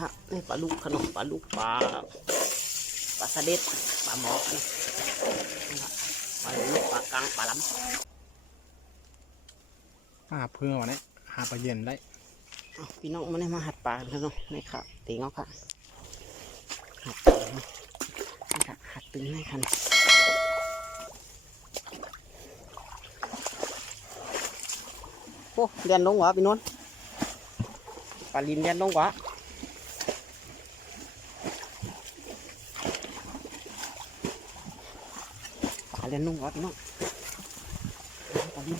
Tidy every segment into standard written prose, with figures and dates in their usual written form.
ครับนี่ปลาลูกขนมปลาลูกปลาสะเด็ดปลาหมอนี่ครับปลาลูกปลากลางปลาล้หาเพื่อวันนี้หาปลาเย็นได้ำพี่น้องมันได้มาหัดปลากันเนาะนี่ครับตีงเอาค่ะหัดนี่ค่ะหัดตึงให้คันโอ้เรียนลงวะพี่นวลปลาลินเรียนลงวะปลาเรียนลงวะพี่น้องปลาลิน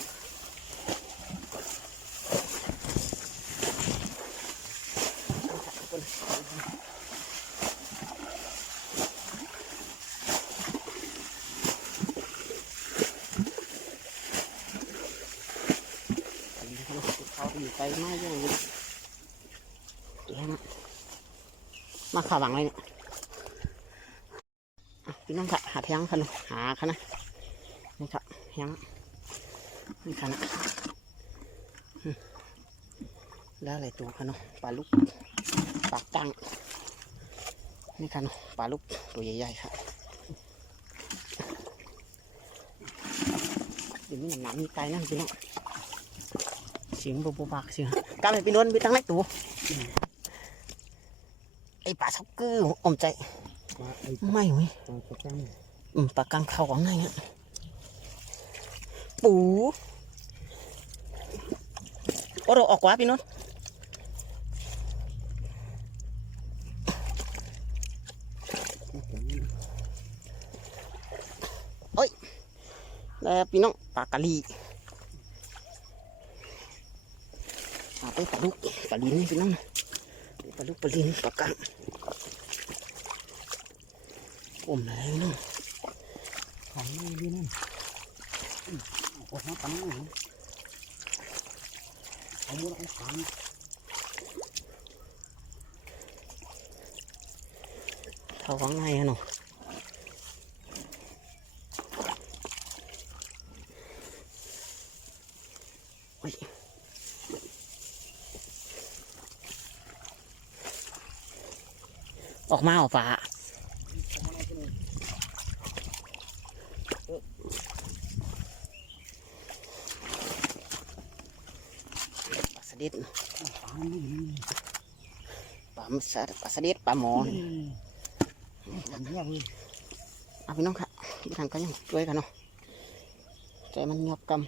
เขาอยู่ไกลมากยังไงมาข่าวหวังเลยเนี่ยพี่น้องค่ะหาแทงคันหาคันนะนี่ค่ะแทงนี่คันนะแล้วอะไรตัวคันเนาะปลาลูกปลากังนี่คันปลาลูกตัวใหญ่ๆค่ะเดี๋ยวนี้หนามมีไกลนั่นพี่น้องเสียงบูบากเสียงกล้าไปพี่นวลไปตั้งเล็กตัวไอปลาช็อกเกอร์อมใจไม่เว้ยปลากังเข้าของไงเนี่ยปูโอ้เราออกกว่าพี่นวลโอ้ยแล้วพี่น้องปลากะลีไปปลาลูกปลาลินนี่พี่น้องปลาลูกปลาลินปลากังอะไรพี่น้องของนี่พี่น้องโอ้โหปลาหนึ่งเอาหมดเอาสามเขาของไงฮะหนูออกมาออกฟ้าปลาสลิดปลาสลิดปลาหมอนเอาพี่น้องค่ะพี่ทางก็ยังช่วยกันเนาะใจมันเงียบกำ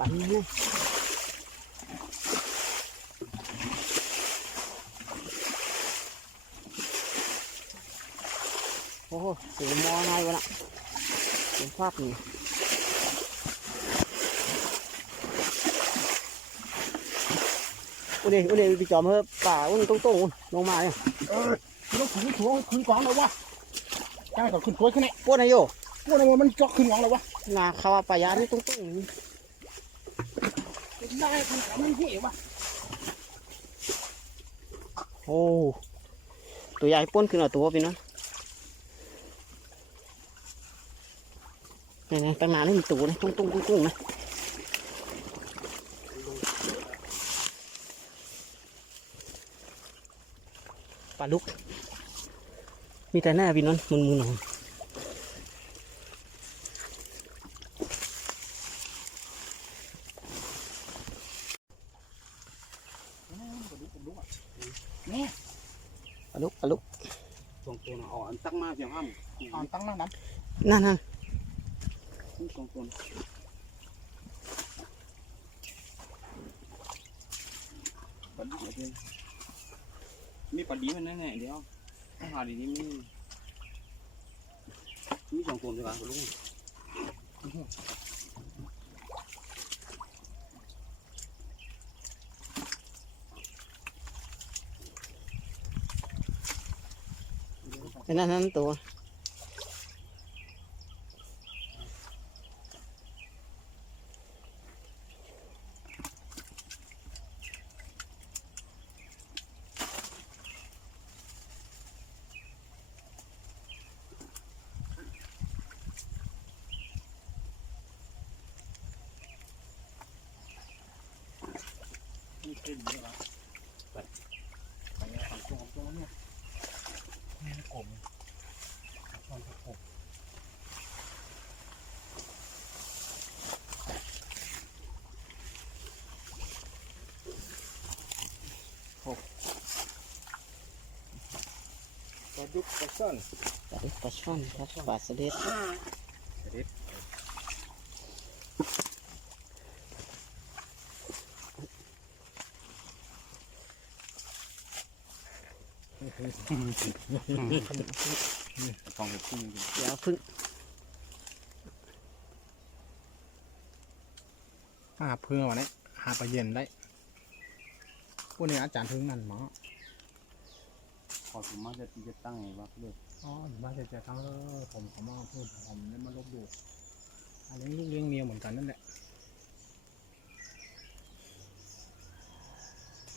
ปลาเนี่ยโอ้โหเสียมอไงวะน่ะเสียภาพนี่อุ้ยไปจอมเฮ้ป่าอุ้ยตรงลงมาเนี่ยต้องขึ้นถัวขึ้นกองเลยวะจ้างก่อนขึ้นถัวขึ้นไหนพวกนายโย่พวกนายมันจอกขึ้นกองเลยวะนาข้าวปลายานี่ตรงได้ขึ้นขามันเหี้ยวะโอ้ ตัวใหญ่ป้นขึ้นเอาตัวพี่น้องนี่ตั้งนานนี่มีตัวนะตุ้งกุ้งนะปลาลุกมีแต่หน้าพี่น้องมุนหน่อยนี่ ปลาลุก สองตัวเอาอันตั้งมาเพียงห้ามอันตั้งนั่งน้ นั่น ำสองตัวปลาดีเลยมีปลาดีมันนั่นไงเดี๋ยวถ้าหาดีนี่มีสองตัวใช่ไหมคุณลุงนั่นตัวนี่เป็นยังไงไปเนี่ยฝั่งตัวเนี่ยนี่กลมมันกลมปลาดุกปลาซ่อน ปลาช่อนครับปลาสลิดฟองเห็ดพึ่ง เดี๋ยวพึ่ง หาเพื่อวันนี้หาปลาเย็นได้พวกนี้อาจารย์พึ่งนั่นหมอขอสมมติจะตั้งไงวะเลือกอ๋อบ้านจะตั้งผมมาพูดผมได้มาลบดูอันนี้ลูกเลี้ยงเมียเหมือนกันนั่นแหละ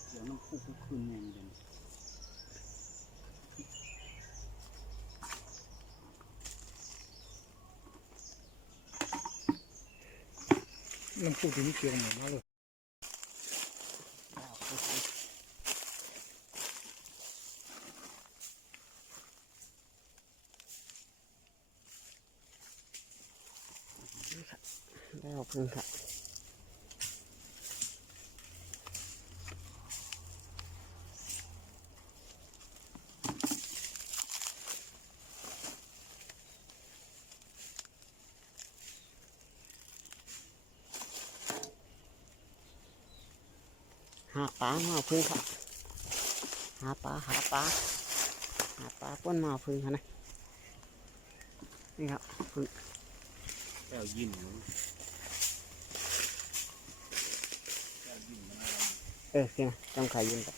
เดี๋ยวน้ำพุคืนเองเดี๋ยวน้ำพุที่นี่เกี่ยวเหมือนกันเลยแล้วพึ่งครับหาปลามาพึ่งครับหาปลาป้นมาพึ่งครับนะนี่ครับพึ่ง แล้วยินนี่นะต้องขายยืนกับ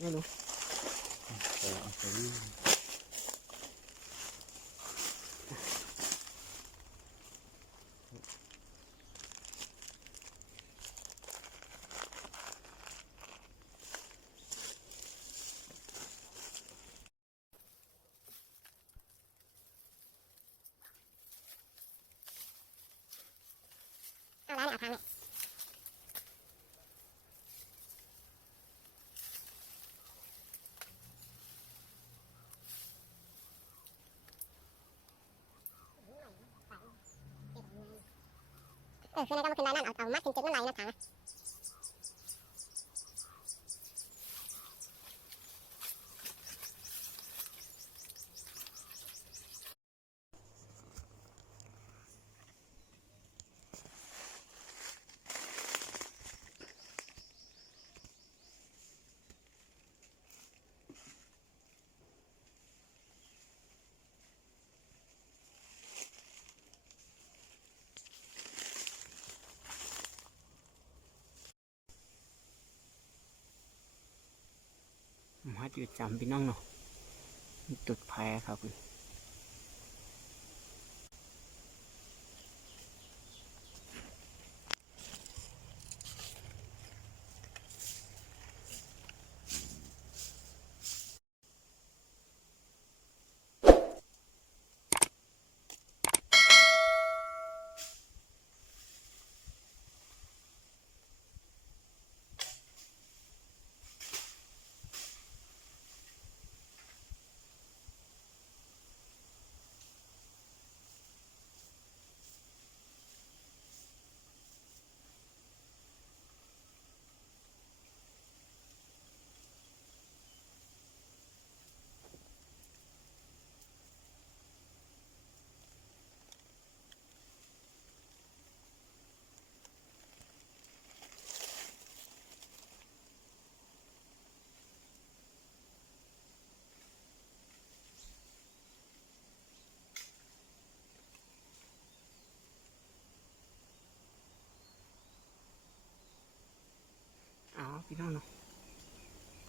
ไม่รู้เอาแล้วเอาทางนี้คือในต้องมาขึ้นได้นั่นเอามัดถึงจุดนั่นไหลนะถัง จืดจำพี่น้องเนาะจุดแพรครับเอาพี่น้องเนาะ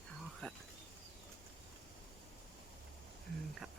เอาครับครับ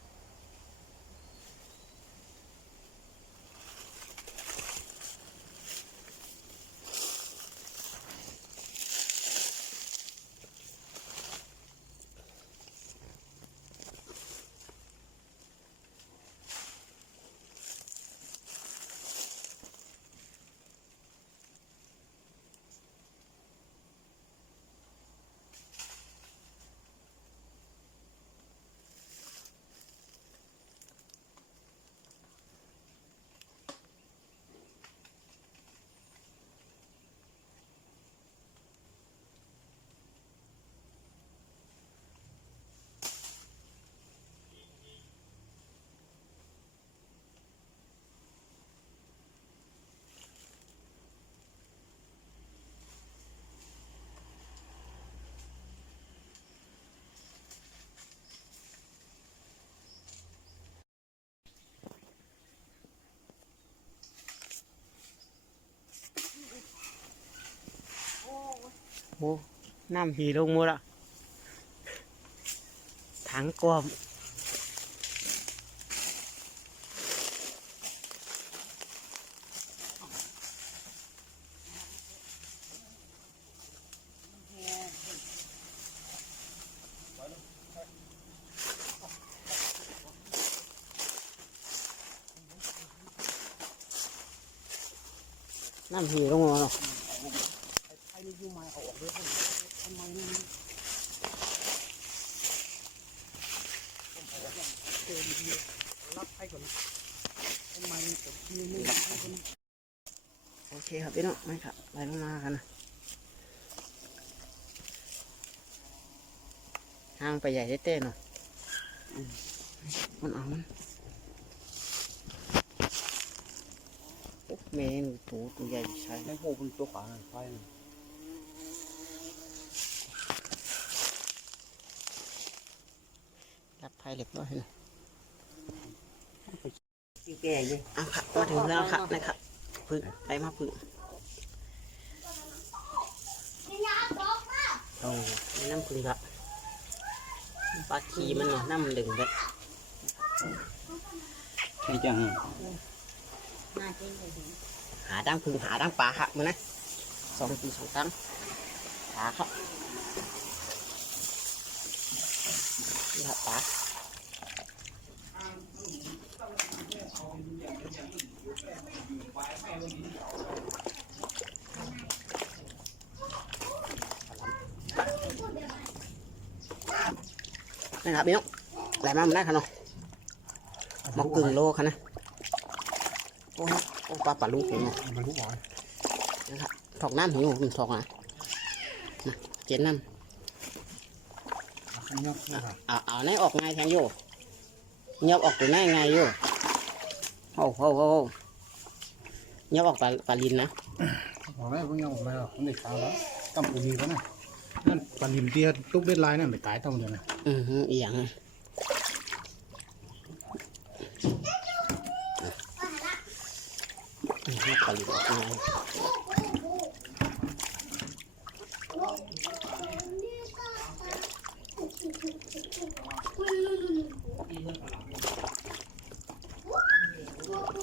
โอ้น้ำหีลงหมดละถังกวมน้ำหีลงมาเนาะไอ้นี่ยูมาเอาออกเลยทำไมนี่รับให้ก่อนทำไมนี่ผมไม่รับให้ก่อนโอเคครับพี่น้องไม่ครับไปลงมากันนะห่างไปใหญ่เต้ๆหน่อยมันเอามันเมนูตัวใหญ่ใช่ไม่โหเป็นตัวขวาไฟรับไฟเล็กน้อยนะแก่เลยอ่ะครับมาถึงแล้วครับนะครับพึ่งไปมาพึ่งโอ้น้ำพึ่งครับปลาคีมันเนาะน้ำมันดึงแบบใช่จังหาดังพึ่งหาดังปลาครับมันนะ2 ปี 2 ตั้งปลาครับนี่ครับปลานะครับพี่น้องไหลมามันได้ค่ะเนาะมอกึ่งโลค่ะนะโอ้ปลาลูกเนาะปลาลูกหอยนะครับถอกน้ำหิวมันถอกนะเจ็ดน้ำเอาไหนออกไงแทนโย่เงียบออกตัวไหนไงโย่โอ้เงียบออกปลาลินนะออกได้เพิ่งเอาออกมาคนเด็กสาวแล้วตั้มปูนีก็นะนั่นปลาลิมเตี้ยตุ๊กเบ็ดลายนั่นไม่ตายตั้มเดียวนะอีหยังปลาลินออกไง ค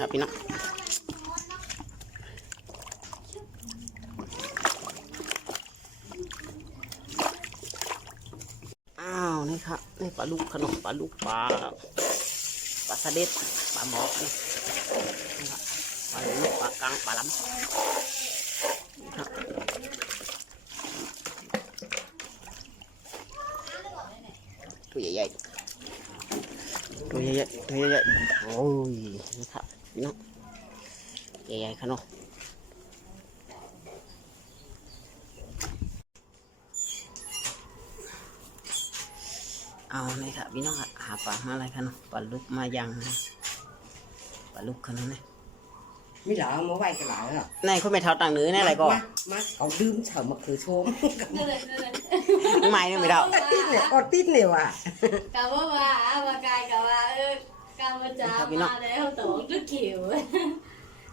รับพี่น้องอ้าวนี่ครับนี่ปลาลูกขนมปลาลูกปลาสะเด็ดปลาหมอนี่ครับปลาลูกปลากลางปลาล้ำครับตัวใหญ่ๆตัวใหญ่ๆตัวใหญ่ๆโอ้ยนี่ครับพี่น้องใหญ่ๆขนมเอาเลยครับพี่น้องครับหาปลามาอะไรขนมปลาลูกมายังนะปลาลูกขนมนี่ ไม่หล่อมาไหวกันหล่อหรอ này không phải thao tàng nữ này lại có má cậu đương sợ mà khử xôm mày nữa mày đâu con tít liều à cậu bố bà cài cậu cậu mà chả mà để không tưởng rất kiểu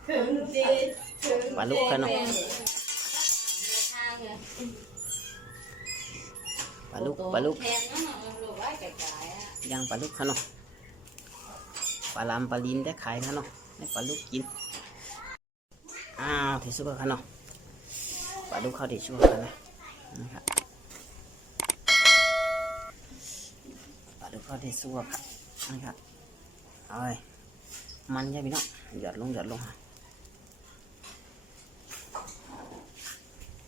khử đi bà lúc khăn không bà lúc giang bà lúc khăn không bà làm bà linh để khai khăn không bà lúc chín thì super khăn không bà lúcเขาthì super khăn nàyนะครับbà lúcเขาthì super khănนะครับrồiมันใช่ไหมเนาะหยอดลง